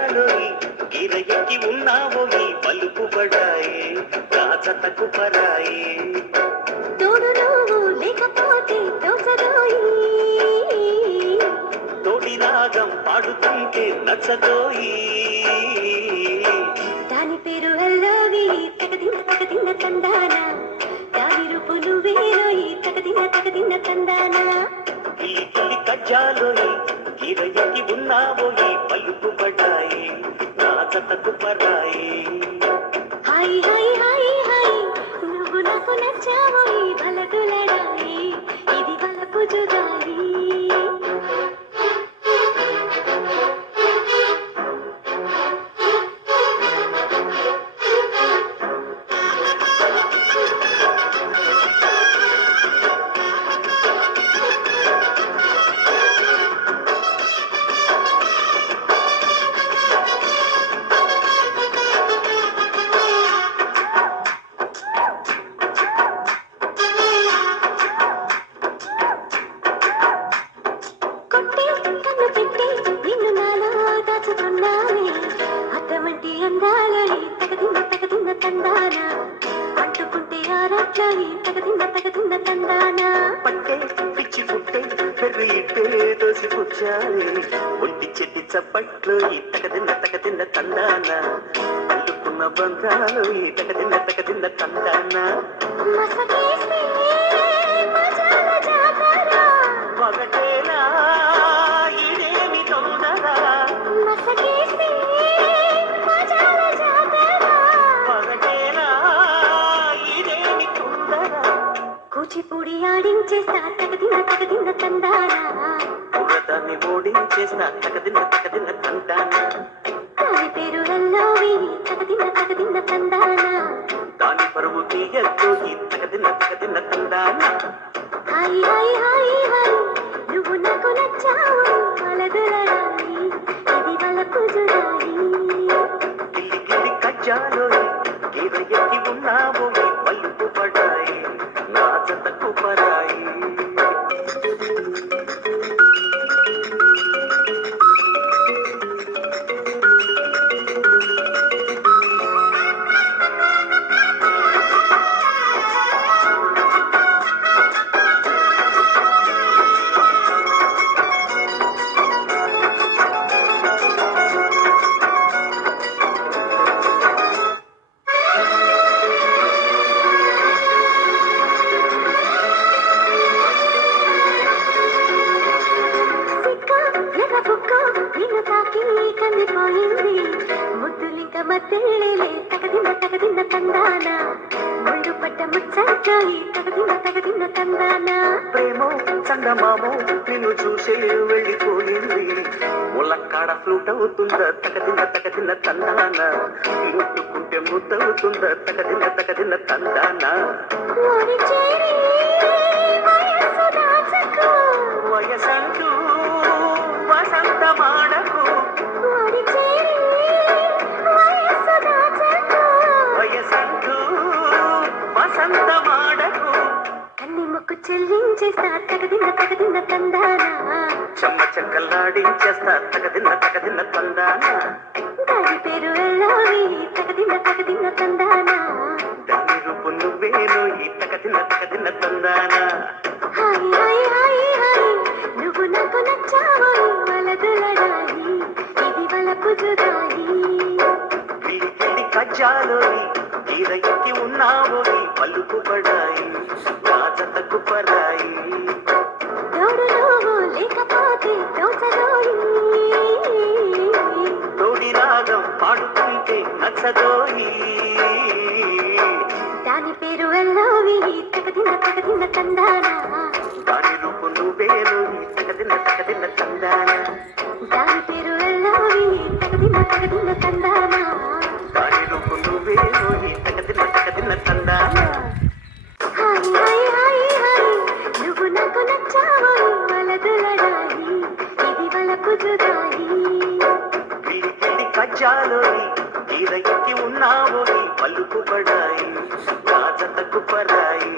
కజ్జాలోయి గిరయకి ఉన్నావోయి పలుకుబడాయి రాజతకు పరాయి తోడు నువ్వు లేకపోతే తోచదోయి తోడి రాగం పాడుతుంటే నచ్చదోయి దాని పేరు అల్లోవి తగదిన్న తందాన దాని రూపు నువ్వేరోయి తగదిన్న తందాన గిలి కజ్జాలోయి గిరయకి ఉన్నావోయి పలుకుబడాయి రాజతకు పరాయి హాయ్ హాయ్ హాయ్ హాయ్ నువ్వు నాకు నచ్చావోయి బలదులడాయి ఇది బలపు జుగాలి అటువంటి అందాలని తగదిన్న తందాన అంటుకుంటే ఆరాట్లని తగదిన్న తందాన పట్టే పిచ్చి పుట్టే పెర్రి ఇట్టే దోసి కూర్చాలి ఒంటి చెట్టి చప్పట్లు ఈ తగదిన్న తందాన అందుకున్న బంధాలు ఈ తగదిన్న తందాన మసకేసి మజాల జాతర ఒకటేనా ఇదేమి తొందర మసకేసి మజాల జాతర ఒకటేనా ఇదేమి తొందర కూచిపూడి ఆడించేస్తా తగదిన్న తందాన పురదాన్ని ఓడించేసిన తగదిన్న తందాన దాని పేరు అల్లోవి తగదిన్న తందాన దాని పరువు తీయద్దు ఈ తగదిన్న తందాన హాయ్ హాయ్ హాయ్ హాయ్ నువ్వు నాకు నచ్చావు అలదులడాయి ఇది బలపు జుడాయి గిల్లి కజ్జాలోయి గిరయకి ఉన్నావోయి పలుపు పడాయి నాజతకు పరాయి నిన్ను తాకి కందిపోయింది ముద్దులింక మద్దెళ్ళే తగదిన్న తందాన ముళ్ళు పడ్డ ముచ్చోయి తగదిన్న తందాన ప్రేమో చందమామో నిన్ను చూసే వెళ్ళిపోయింది ములక్కాడ ఫ్లూట్ అవుతుందా తగదిన్న తందాన ముట్టుకుంటే ముద్దవుతుందా తగదిన్న తందాన ఓడి చేరి వయస్సు దాచకు వయసంటూ వసంత మాడకు ఓడి చేరి వయస్సు దాచకు వయసంటూ వసంత మాడకు కన్ని ముక్కు చెల్లించేస్తా తగదిన్న తందాన చెమ్మ చెక్కల్లాడించేస్తా తగదిన్న తందాన దాని పేరు ఎల్లోవి తగదిన్న తందాన దాని రూపు నువ్వేను ఈ తగదిన్న తందాన హాయ్ హాయ్ హాయ్ హాయ్ నువ్వు నాకు నచ్చావు వలదులడాయి ఇది వలపు జుగాయి గిల్లి కజ్జాలోయి గిరయకి ఉన్నావోయి పలుకుబడాయి రాజతకు పరాయి తోడు నువ్వు లేకపోతే తోచదోయి తోడి రాగం పాడుతుంటే నచ్చదోయి దాని పేరు ఎల్లోవి తగదిన్న తందాన దాని రూపు నువ్వేను ఈ తగదిన్న తందాన దాని పేరు ఎల్లోవి తగదిన్న తందాన దాని రూపు నువ్వేను ఈ తగదిన్న తందాన హాయ్ హాయ్ హాయ్ హాయ్ నువ్వు నాకు నచ్చావు వలదులడాయి ఇది వలపు జుగాయి గిల్లి కజ్జాలోయి గిరయకి ఉన్నావోయి పలుకుబడాయి రాజతకు పరాయి